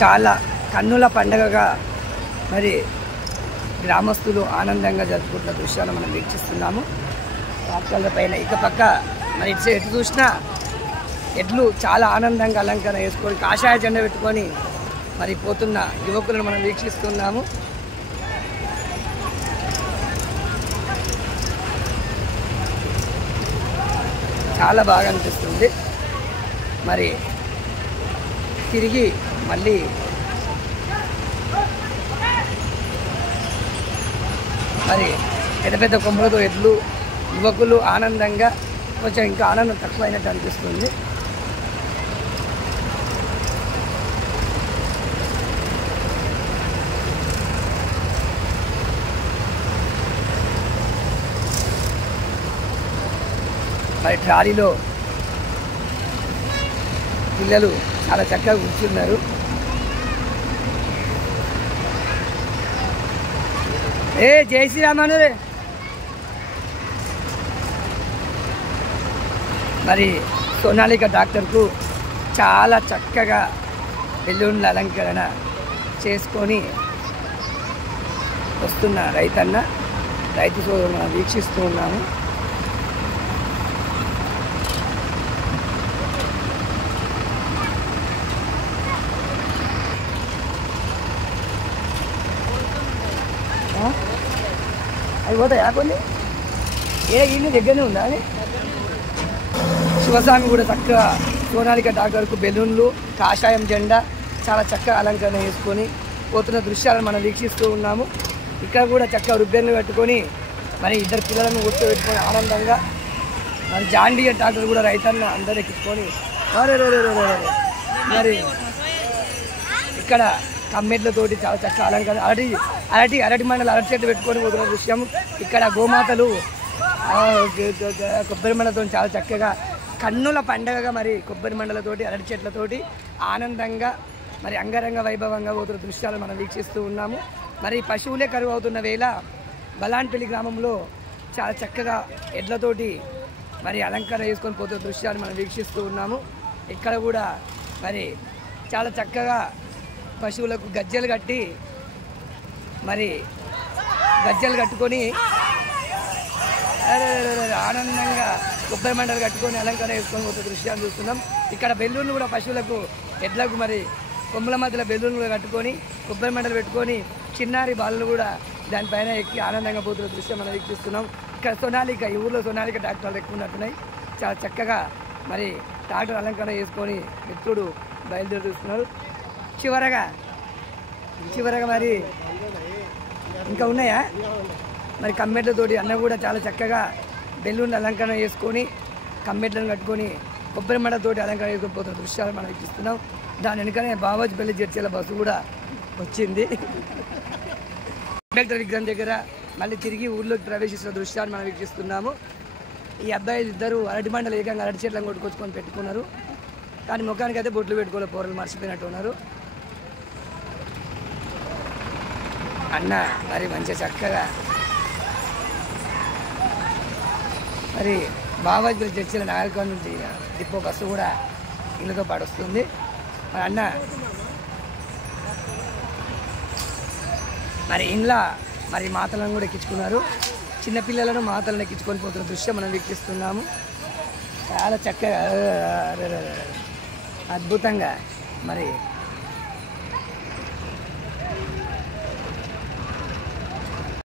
చాలా కన్నుల పండగగా మరి గ్రామస్తులు ఆనందంగా జరుపుకుంటున్న దృశ్యాలు మనం వీక్షిస్తున్నాము. ట్రాక్టర్ల పైన ఇక పక్క మరి ఎటు చూసినా ఎడ్లు చాలా ఆనందంగా అలంకరణ వేసుకొని కాషాయ జెండా పెట్టుకొని మరి పోతున్న యువకులను మనం వీక్షిస్తున్నాము. చాలా బాగా అనిపిస్తుంది. మరి తిరిగి మళ్ళీ మరి పెద్ద పెద్ద కొమ్మలతో ఎడ్లు యువకులు ఆనందంగా కొంచెం ఇంకా ఆనందం తక్కువైనట్టు అనిపిస్తుంది. మరి ట్రాలీలో పిల్లలు చాలా చక్కగా కూర్చున్నారు. జై శ్రీరామను రే. మరి సోనాలిక డాక్టర్కు చాలా చక్కగా బెలూన్ల అలంకరణ చేసుకొని వస్తున్న రైతు సోదరులను వీక్షిస్తూ ఉన్నాము. అవి పోతాయా కొన్ని ఇల్లు దగ్గరనే ఉందా అని. శివస్వామి కూడా చక్కగా సోనాలిక డాక్టర్కు బెలూన్లు కాషాయం జెండా చాలా చక్కగా అలంకరణ చేసుకొని పోతున్న దృశ్యాలను మనం వీక్షిస్తూ ఉన్నాము. ఇక్కడ కూడా చక్కగా రుబ్బెన్లు పెట్టుకొని మరి ఇద్దరు పిల్లలను కూర్చోబెట్టుకొని ఆనందంగా మరి జాండియ డాక్టర్ కూడా రైతన్న అందరూ ఎక్కించుకొని మరి ఇక్కడ కమ్మెట్లతోటి చాలా చక్కగా అలంకరణ అరటి మండలు అరటి చెట్లు పెట్టుకొని పోతున్న దృశ్యం. ఇక్కడ గోమాతలు కొబ్బరి మండలతో చాలా చక్కగా కన్నుల పండగగా మరి కొబ్బరి మండలతోటి అరటి చెట్లతోటి ఆనందంగా మరి అంగరంగ వైభవంగా పోతున్న దృశ్యాలు మనం వీక్షిస్తూ ఉన్నాము. మరి పశువులే కరువు అవుతున్న వేళ బలాన్పల్లి గ్రామంలో చాలా చక్కగా ఎడ్లతోటి మరి అలంకరణ చేసుకొని పోతున్న దృశ్యాలు మనం వీక్షిస్తూ ఉన్నాము. ఇక్కడ కూడా మరి చాలా చక్కగా పశువులకు గజ్జెలు కట్టి మరి గజ్జెలు కట్టుకొని ఆనందంగా కొబ్బరి మండలు కట్టుకొని అలంకరణ వేసుకొని పోతే దృశ్యాన్ని చూస్తున్నాం. ఇక్కడ బెలూన్లు కూడా పశువులకు ఎడ్లకు మరి కొమ్మల మధ్యలో బెలూన్లు కూడా కట్టుకొని కొబ్బరి మండలు పెట్టుకొని చిన్నారి బాలను కూడా దానిపైన ఎక్కి ఆనందంగా పోతున్న దృశ్యం మనం వీక్షిస్తున్నాం. ఇక్కడ సోనాలిక ఈ ఊర్లో సోనాలిక ట్రాక్టర్లు ఎక్కువ ఉన్నట్టున్నాయి. చాలా చక్కగా మరి ట్రాక్టర్ అలంకరణ చేసుకొని మిత్రుడు బయలుదేరుతున్నారు. చివరగా మరి ఇంకా ఉన్నాయా మరి కమ్మెట్లతోటి అన్న కూడా చాలా చక్కగా బెలూన్లు అలంకరణ చేసుకొని కమ్మెట్లను కట్టుకొని కొబ్బరి మండలతోటి అలంకరణ చేసుకొని పోతున్న దృశ్యాలు మనం వీక్షిస్తున్నాం. దాని వెనుకనే బావాజ్పల్లి జడ్చీల బస్సు కూడా వచ్చింది. అంబేద్కర్ విగ్రహం దగ్గర మళ్ళీ తిరిగి ఊర్లోకి ప్రవేశిస్తున్న దృశ్యాన్ని మనం వీక్షిస్తున్నాము. ఈ అబ్బాయిలు ఇద్దరు అరటి మండలు ఏకంగా అరటి చెట్లను కొట్టుకొచ్చుకొని పెట్టుకున్నారు. కానీ ముఖానికి అయితే బొట్లు పెట్టుకోలే, పోరలు మర్చిపోయినట్టు ఉన్నారు. అన్న మరి మంచిగా చక్కగా మరి బావాజ్పల్లి చర్చిల నాగరికం నుంచి డిపో బస్సు కూడా ఇళ్ళతో పాటు వస్తుంది. మరి అన్న మరి ఇంట్లో మరి మాతలను కూడా ఎక్కించుకున్నారు. చిన్నపిల్లలను మాతలను ఎక్కించుకొని పోతున్న దృశ్యం మనం వీక్షిస్తున్నాము. చాలా చక్కగా అద్భుతంగా మరి